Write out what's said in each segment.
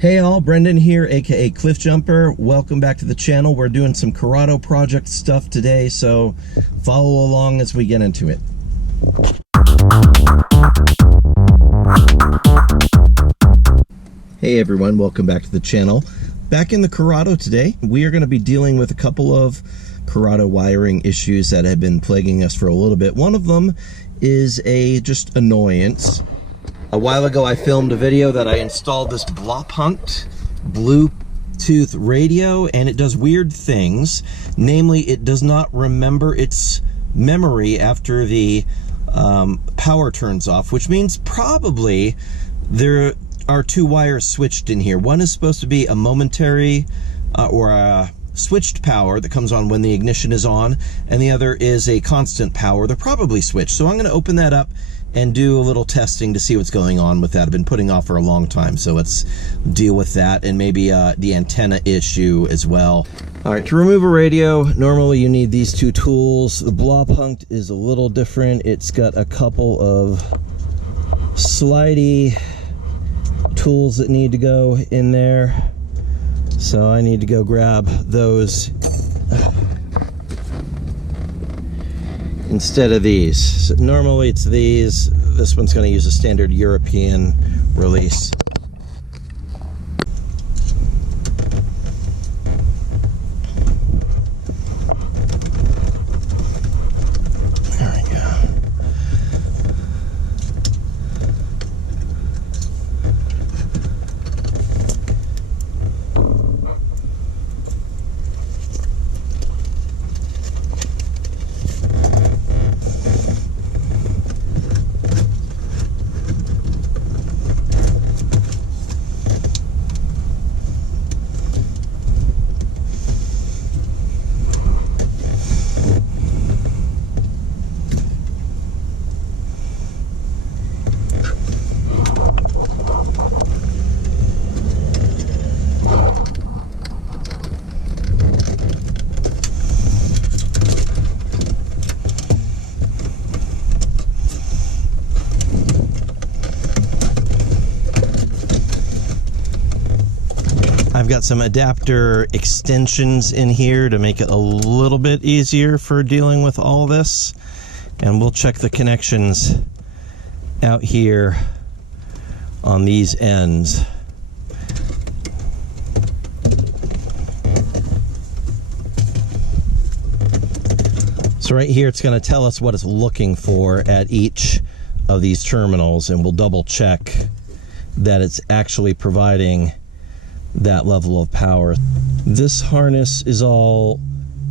Hey all, Brendan here, aka Cliff Jumper. Welcome back to the channel. We're doing some Corrado project stuff today, so follow along as we get into it. Hey everyone, welcome back to the channel. Back in the Corrado today, we are going to be dealing with a couple of Corrado wiring issues that have been plaguing us for a little bit. One of them is a just annoyance. A while ago I filmed a video that I installed this Blaupunkt Bluetooth radio, and it does weird things. Namely, it does not remember its memory after the power turns off, which means probably there are two wires switched in here. One is supposed to be a momentary or a switched power that comes on when the ignition is on, and the other is a constant power. They're probably switched. So I'm going to open that up and do a little testing to see what's going on with that. I've been putting off for a long time, so let's deal with that, and maybe the antenna issue as well. All right, to remove a radio, normally you need these two tools. The Blaupunkt is a little different. It's got a couple of slidey tools that need to go in there, so I need to go grab those instead of these. So normally it's these. This one's going to use a standard European release. There we go. I've got some adapter extensions in here to make it a little bit easier for dealing with all this, and we'll check the connections out here on these ends. So right here it's going to tell us what it's looking for at each of these terminals, and we'll double check that it's actually providing that level of power. This harness is all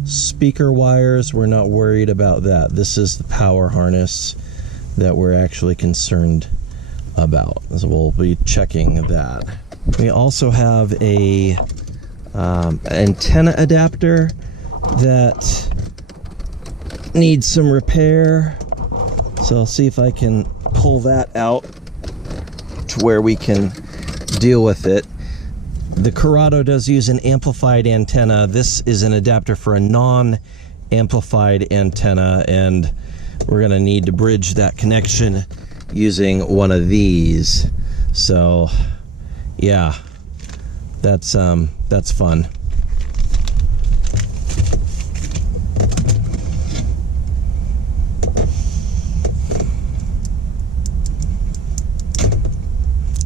speaker wires. We're not worried about that. This is the power harness that we're actually concerned about, so we'll be checking that. We also have a antenna adapter that needs some repair, so I'll see if I can pull that out to where we can deal with it. The Corrado does use an amplified antenna. This is an adapter for a non-amplified antenna, and we're going to need to bridge that connection using one of these. So yeah, that's fun.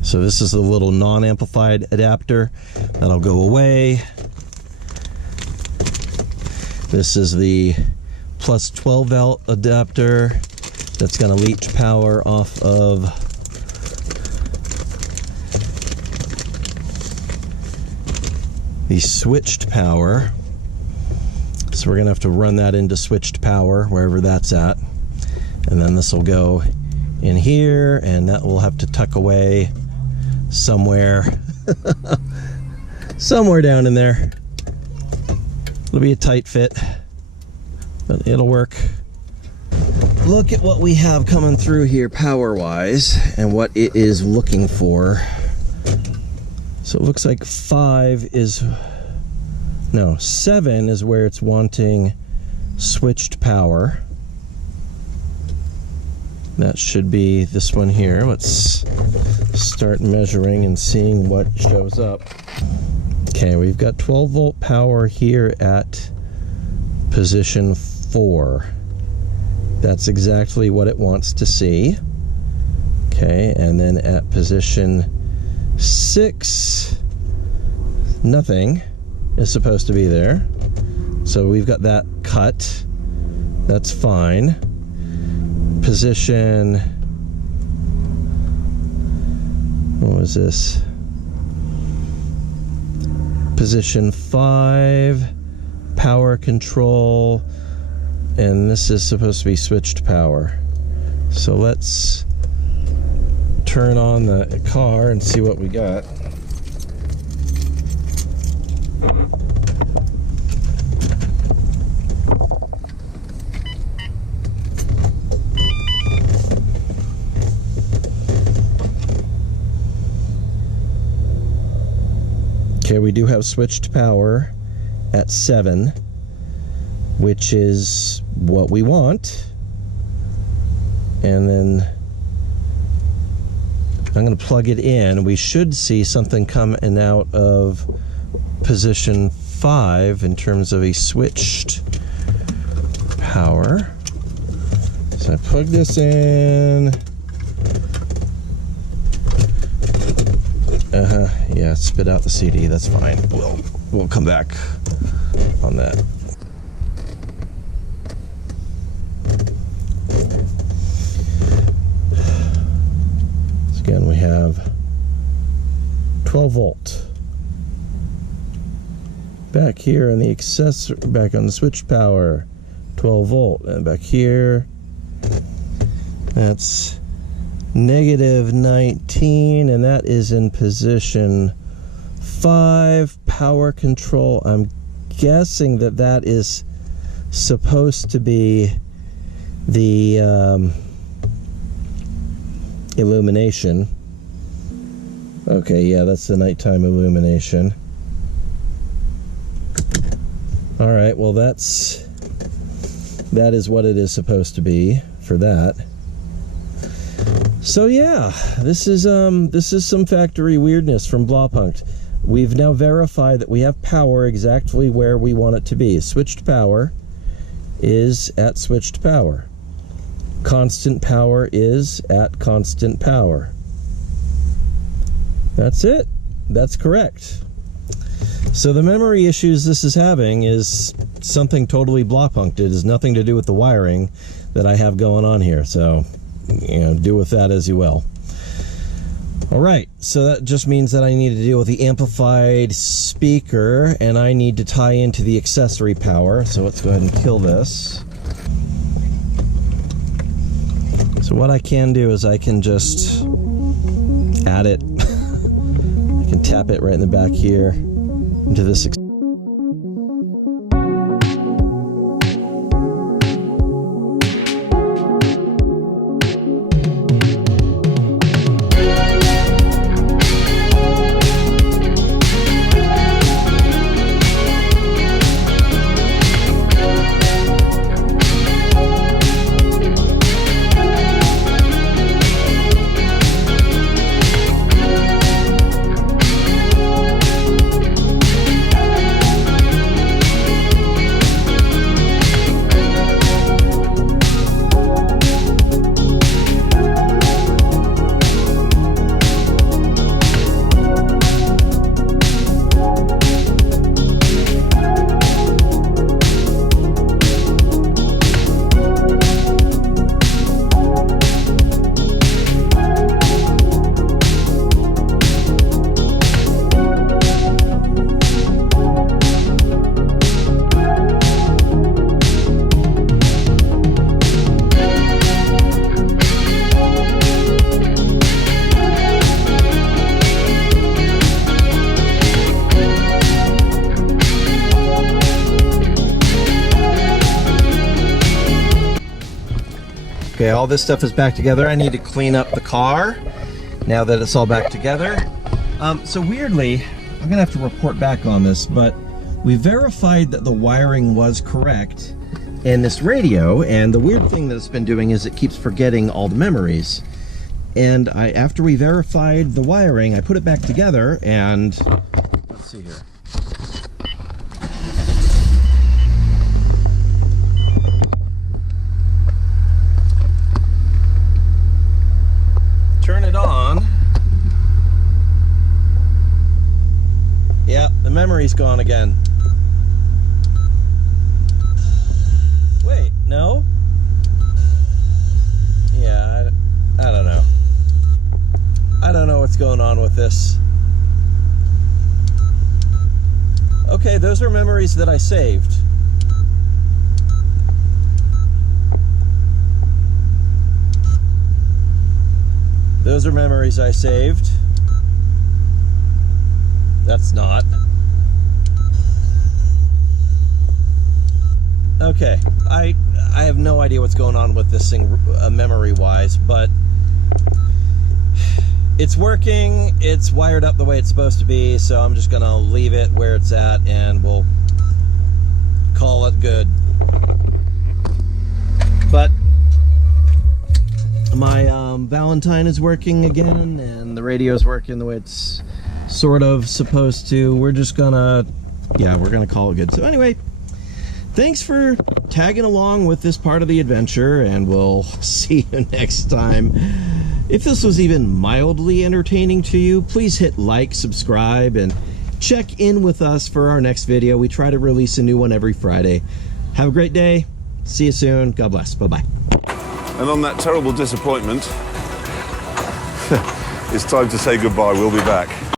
So this is the little non-amplified adapter. That'll go away. This is the plus 12 volt adapter that's going to leach power off of the switched power. So we're going to have to run that into switched power wherever that's at. And then this will go in here, and that will have to tuck away somewhere somewhere down in there. It'll be a tight fit, but it'll work. Look at what we have coming through here power wise and what it is looking for. So it looks like 7 is where it's wanting switched power. That should be this one here. Let's start measuring and seeing what shows up. Okay, we've got 12 volt power here at position 4. That's exactly what it wants to see. Okay, and then at position 6, nothing is supposed to be there. So we've got that cut. That's fine. Position, what was this? Position 5, power control, and this is supposed to be switched power. So let's turn on the car and see what we got. Okay, we do have switched power at 7, which is what we want. And then I'm going to plug it in. We should see something coming out of position 5 in terms of a switched power. So I plug this in. Yeah, spit out the CD. That's fine. We'll come back on that. So again, we have 12 volt. Back here on the accessory, back on the switch power, 12 volt, and back here, that's negative 19, and that is in position 5. Power control, I'm guessing that that is supposed to be the illumination. Okay, yeah, that's the nighttime illumination. All right, well that is what it is supposed to be for that. So yeah, this is some factory weirdness from Blaupunkt. We've now verified that we have power exactly where we want it to be. Switched power is at switched power. Constant power is at constant power. That's it. That's correct. So the memory issues this is having is something totally Blaupunkt. It has nothing to do with the wiring that I have going on here. So, you know, do with that as you will. All right, so that just means that I need to deal with the amplified speaker, and I need to tie into the accessory power. So let's go ahead and kill this. So what I can do is I can just add it. I can tap it right in the back here into this. Okay, all this stuff is back together. I need to clean up the car now that it's all back together. So weirdly, I'm gonna have to report back on this, but we verified that the wiring was correct in this radio, and the weird thing that it's been doing is it keeps forgetting all the memories. And after we verified the wiring, I put it back together, and let's see here. Turn it on. Yeah, the memory's gone again. Wait, no? Yeah, I don't know. I don't know what's going on with this. Okay, those are memories that I saved. Those are memories I saved. That's not. Okay, I have no idea what's going on with this thing memory-wise, but it's working. It's wired up the way it's supposed to be, so I'm just gonna leave it where it's at, and we'll call it good. But my Valentine is working again, and the radio's working the way it's sort of supposed to. We're just gonna, yeah, we're gonna call it good. So anyway, thanks for tagging along with this part of the adventure, and we'll see you next time. If this was even mildly entertaining to you, please hit like, subscribe, and check in with us for our next video. We try to release a new one every Friday. Have a great day. See you soon. God bless. Bye-bye. And on that terrible disappointment, it's time to say goodbye. We'll be back.